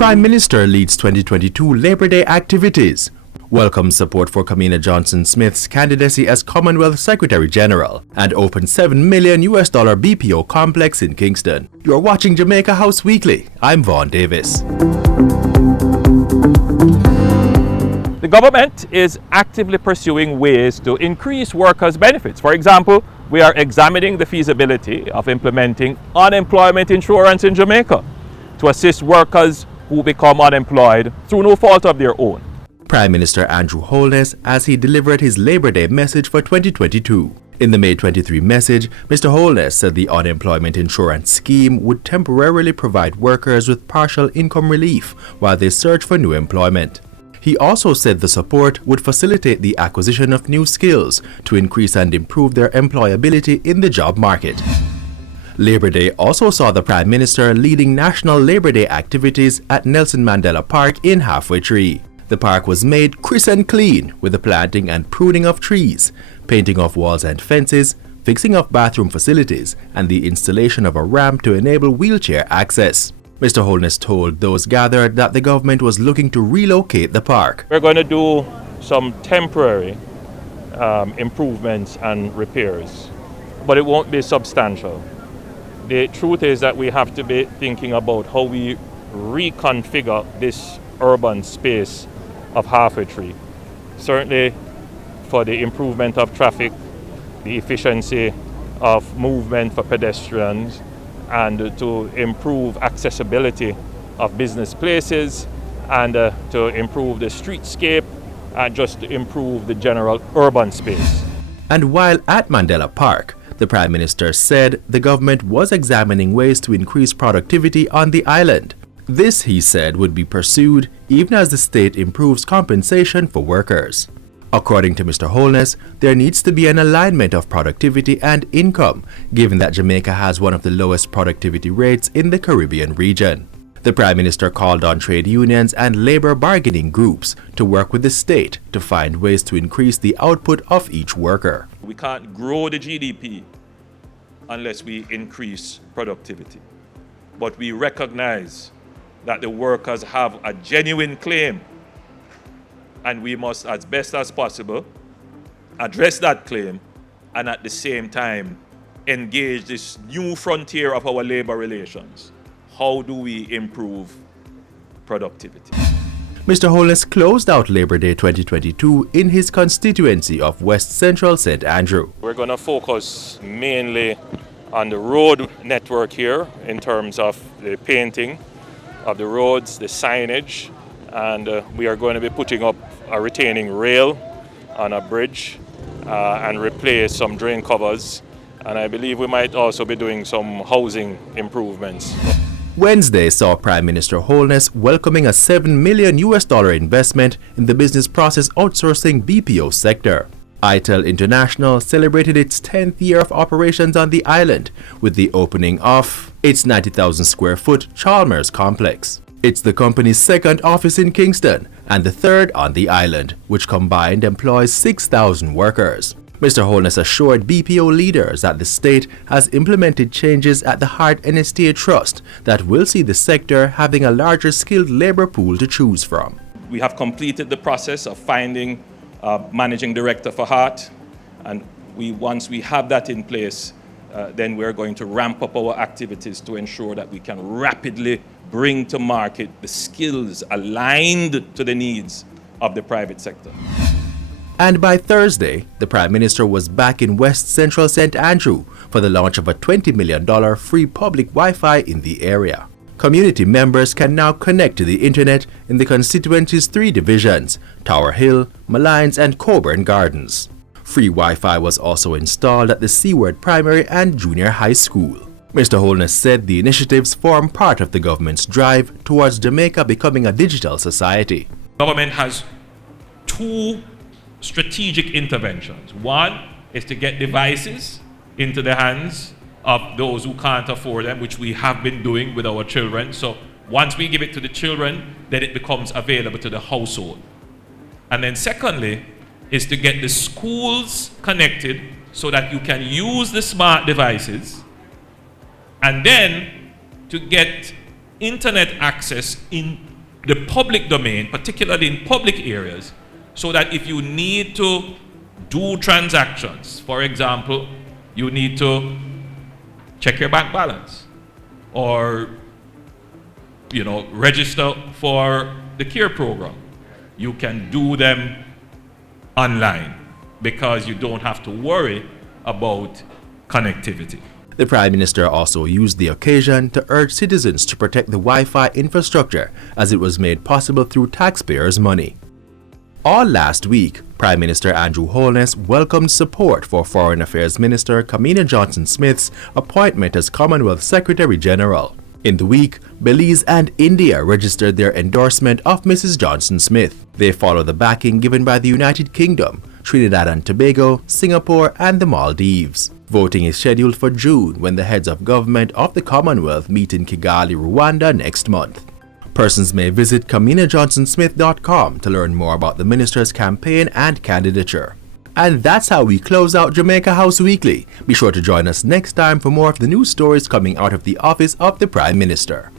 Prime Minister leads 2022 Labor Day activities. Welcomes support for Kamina Johnson-Smith's candidacy as Commonwealth Secretary General and opens $7 million BPO complex in Kingston. You're watching Jamaica House Weekly. I'm Vaughn Davis. The government is actively pursuing ways to increase workers' benefits. For example, we are examining the feasibility of implementing unemployment insurance in Jamaica to assist workers who become unemployed through no fault of their own. Prime Minister Andrew Holness as he delivered his Labor Day message for 2022. In the May 23 message, Mr. Holness said the unemployment insurance scheme would temporarily provide workers with partial income relief while they search for new employment. He also said the support would facilitate the acquisition of new skills to increase and improve their employability in the job market. Labor Day also saw the Prime Minister leading National Labor Day activities at Nelson Mandela Park in Halfway Tree. The park was made crisp and clean with the planting and pruning of trees, painting of walls and fences, fixing of bathroom facilities, and the installation of a ramp to enable wheelchair access. Mr. Holness told those gathered that the government was looking to relocate the park. We're going to do some temporary improvements and repairs, but it won't be substantial. The truth is that we have to be thinking about how we reconfigure this urban space of Halfway Tree. Certainly for the improvement of traffic, the efficiency of movement for pedestrians, and to improve accessibility of business places, and to improve the streetscape, and just to improve the general urban space. And while at Mandela Park, the Prime Minister said the government was examining ways to increase productivity on the island. This, he said, would be pursued even as the state improves compensation for workers. According to Mr. Holness, there needs to be an alignment of productivity and income, given that Jamaica has one of the lowest productivity rates in the Caribbean region. The Prime Minister called on trade unions and labor bargaining groups to work with the state to find ways to increase the output of each worker. We can't grow the GDP unless we increase productivity. But we recognize that the workers have a genuine claim, and we must, as best as possible, address that claim and at the same time engage this new frontier of our labor relations. How do we improve productivity? Mr. Holness closed out Labor Day 2022 in his constituency of West Central St. Andrew. We're going to focus mainly on the road network here in terms of the painting of the roads, the signage, and we are going to be putting up a retaining rail on a bridge and replace some drain covers, and I believe we might also be doing some housing improvements. Wednesday saw Prime Minister Holness welcoming a $7 million investment in the business process outsourcing BPO sector. ITEL International celebrated its 10th year of operations on the island with the opening of its 90,000 square foot Chalmers complex. It's the company's second office in Kingston and the third on the island, which combined employs 6,000 workers. Mr. Holness assured BPO leaders that the state has implemented changes at the Heart and Estate Trust that will see the sector having a larger skilled labor pool to choose from. We have completed the process of finding a managing director for Heart, and once we have that in place, then we're going to ramp up our activities to ensure that we can rapidly bring to market the skills aligned to the needs of the private sector. And by Thursday, the Prime Minister was back in West Central St. Andrew for the launch of a $20 million free public Wi-Fi in the area. Community members can now connect to the internet in the constituency's 3 divisions, Tower Hill, Malines and Coburn Gardens. Free Wi-Fi was also installed at the Seaward Primary and Junior High School. Mr. Holness said the initiatives form part of the government's drive towards Jamaica becoming a digital society. Government has 2 strategic interventions. One is to get devices into the hands of those who can't afford them, which we have been doing with our children. So once we give it to the children, then it becomes available to the household. And then secondly, is to get the schools connected so that you can use the smart devices, and then to get internet access in the public domain, particularly in public areas, so that if you need to do transactions, for example, you need to check your bank balance or register for the care program, you can do them online because you don't have to worry about connectivity. The Prime Minister also used the occasion to urge citizens to protect the Wi-Fi infrastructure as it was made possible through taxpayers' money. All last week, Prime Minister Andrew Holness welcomed support for Foreign Affairs Minister Kamina Johnson-Smith's appointment as Commonwealth Secretary General. In the week, Belize and India registered their endorsement of Mrs. Johnson-Smith. They follow the backing given by the United Kingdom, Trinidad and Tobago, Singapore, and the Maldives. Voting is scheduled for June when the heads of government of the Commonwealth meet in Kigali, Rwanda next month. Persons may visit KaminaJohnsonSmith.com to learn more about the minister's campaign and candidature. And that's how we close out Jamaica House Weekly. Be sure to join us next time for more of the news stories coming out of the office of the Prime Minister.